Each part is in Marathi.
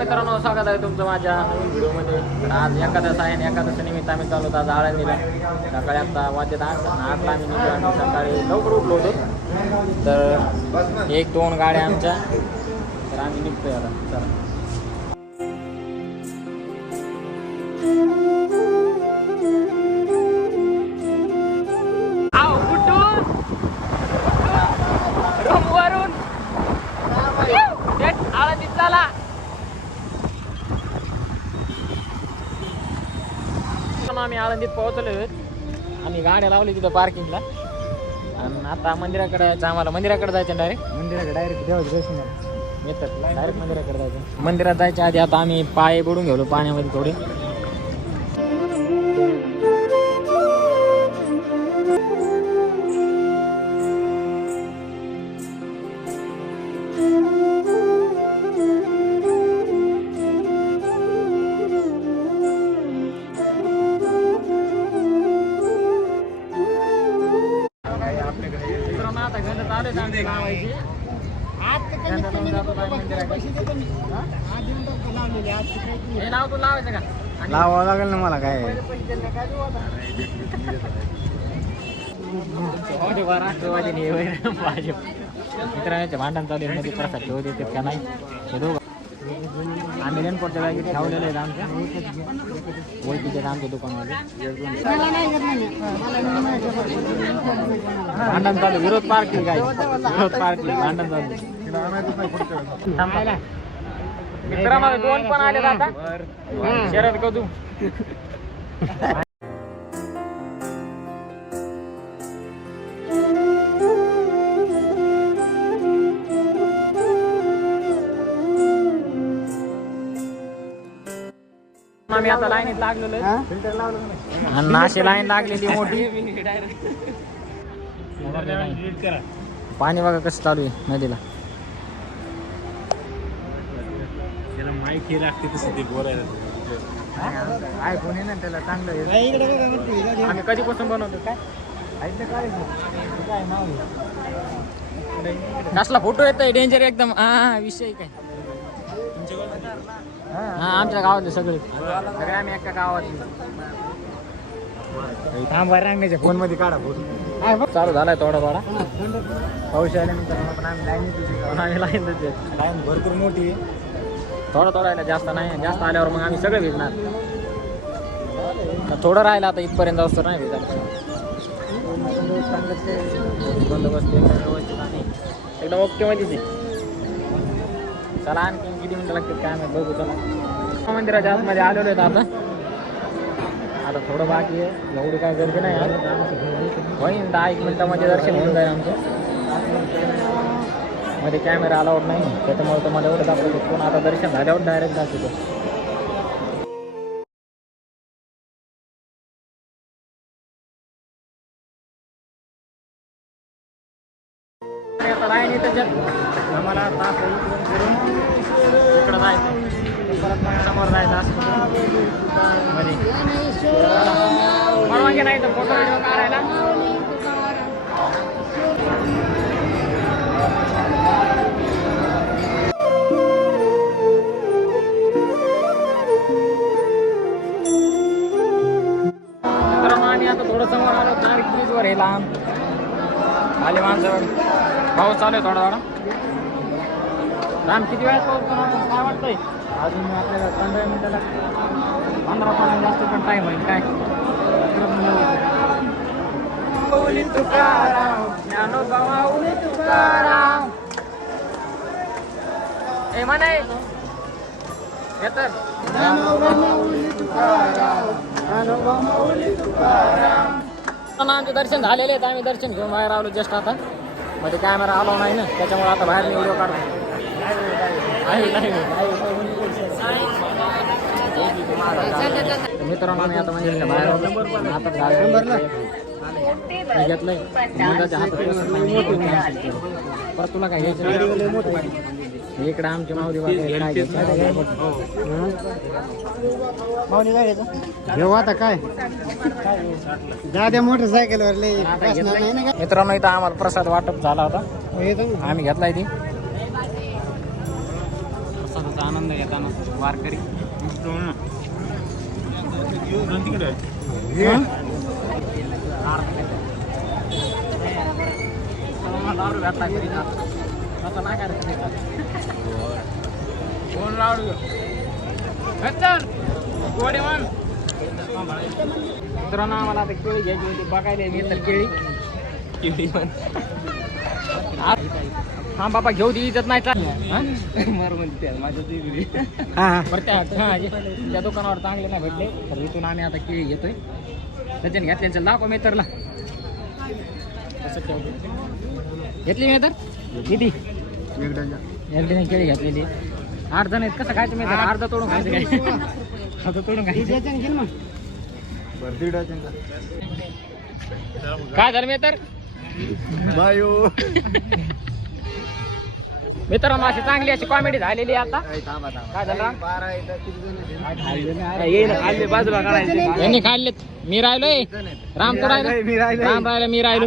मित्रांनो स्वागत आहे तुमचं माझ्या नवीन व्हिडिओमध्ये. आज एकादश आहे आणि एकादश निमित्त आम्ही चालू होतो आज आळंदीला. सकाळी आता वाजत आठ आठला आम्ही निघतो आम्ही सकाळी लवकर उठलो होतो. तर एक दोन गाड्या आमच्या. तर आम्ही निघतोय आता. चला. आव, कुठून? आळंदीत पण आम्ही आळंदीत पोहोचलो आम्ही गाड्या लावली तिथं पार्किंगला आणि आता मंदिराकडे जायचं आम्हाला मंदिराकडे जायचं डायरेक्ट मंदिराकडे डायरेक्ट देवाचं दर्शन. येतात. डायरेक्ट मंदिराकडे जायचं. मंदिरात जायच्या आधी आता आम्ही पाय बुडून गेलो पाण्यामध्ये थोडे. हे नाव तू? लावायचं का? आणि लावावं लागेल ना मला काय? राष्ट्रवादी भाजप मित्रांच्या भांडण चालू आहे प्रसाद ठेवू देतात का नाही? हे दोघं. आम्ही रेनकोटच्या बॅगेत ठेवलेले आहेत आमच्या ओळखीचे आहेत आमच्या दुकानमध्ये भांडण चालू. विरोध पार्टी काय विरोध पार्टी भांडण चालू. मित्रांनो दोन पण आले आता. शरद कदू. आम्ही आता लाईनीत लागलेलो आहे. फिल्टर लावलं का नाही? आणि अशी लाईन लागलेली मोठी पाणी बघा कसं चालू आहे नदीला त्याला माहिती लागते तसं ते बोलायला आयफोन आहे ना त्याला चांगलं आहे. आम्ही कधीपासून बनवतो काय? हे? कसला फोटो येतोय डेंजर एकदम हा विषय काय. हा आमच्या गावातले सगळे. सगळे आम्ही एका गावात थांब रांगण्याच्या फोनमध्ये काढा फोन चालू झालाय थोडा थोडा पाऊस आल्यानंतर आम्ही लाईन लाईन भरपूर मोठी थोडं थोडं राहिलं जास्त नाही. जास्त आल्यावर मग आम्ही सगळे भिजणार तर थोडं राहिलं आता इथपर्यंत तर नाही भिजायला बंदोबस्त एकदम व्यवस्थित आणि एकदम ओके आहे. चला आणखी किती मिनिटं लागतील? काय माहिती बघू चला. मंदिराच्या आतमध्ये आलेलो आहेत आता. आता थोडं बाकी आहे. एवढी काय गर्दी नाही होईन दहा एक मिनिटामध्ये दर्शन होऊन जाईल आमचं. मध्ये कॅमेरा अलाउड नाही. त्याच्यामुळे तुम्हाला एवढं दाखवतो पण आता दर्शन झाल्यावर डायरेक्ट दाखवतो आता लाईन येते त्याच्यात आम्हाला तास करून इकडं जायचं परत समोर जायचं असं मध्ये. परवानगी नाही तर फोटो व्हिडिओ काढायला. आता थोडं समोर आलो तारीख ब्रिजवर हे लांब. आले माणसावर. पाऊस चालू आहे थोडा थोडा राम किती वेळात पाऊस? काय वाटतंय? अजून आपल्याला पंधरा मिनिटं लागतात पंधरा पंधरा जास्त पण टाईम होईल काय? तुकाराम ज्ञानोबा तुकाराम. ए म्हणे. दर्शन झालेले आहेत. आम्ही दर्शन घेऊन बाहेर आलो जस्ट आता. मध्ये कॅमेरा आलो नाही ना त्याच्यामुळे आता बाहेर व्हिडिओ काढतो मित्रांनो आम्ही आता म्हणजे बाहेर. आता. मी घेतलंय. हातात परत तुला काय घ्यायचं? इकडे आमची मावली वगैरे काय घ्यायचं? माऊली काय घेऊ आता काय? दाद्या मोटरसायकलवर लय आता बसणार नाही ना घेतलंय. मित्रांनो इथं आम्हाला प्रसाद वाटप झाला होता. ना. आम्ही घेतलाय ती. प्रसादाचा आनंद घेताना वारकरी. तिकडे. घातला लाडू चल गोडे मान मित्रांनो आम्हाला आता केळी घ्यायची होती. बघायला मी तर केळी. केळी पण. हा बाबा घेऊ दे इज्जत नाही चालली. मार म्हणते माझ्या बरं त्या हा, दुकानावर चांगले नाही भेटले. तर इथून आम्ही आता केळी घेतोय. त्याच्याने घेतल्याचं दाखव मी तरला असं ठेवतो किती एकट्याने केळी घेतलेली. आठ जण आहेत कसं खायचं मी तर अर्धा तोडून खायचं काय? अर्धा तोडून खायचं. काय झालं मी तर बायो. मित्रांनो अशी चांगली अशी कॉमेडी झालेली आहे आता. काय झालं? बाजूला काढायचे. यांनी काढलेत मी राहिलोय. राम तो राहिलो. मी राहिलोय. राम राहिला मी राहिलो.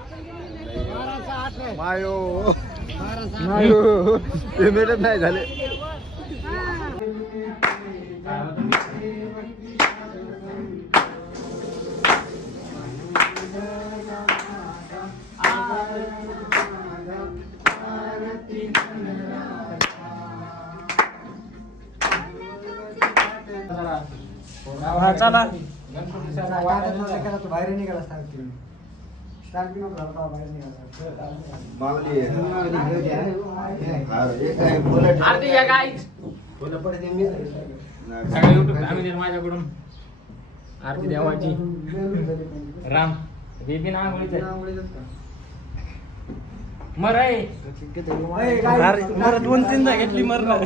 मायो मायो पेमेंटच नाही झाले हा, चला बाहेर निघाला माऊली आरती घ्या काय? सगळे युट्यूब माझ्याकडून. आरती देवाची. राम. बेबी ना मर आहे. दोन तीनदा घेतली मरण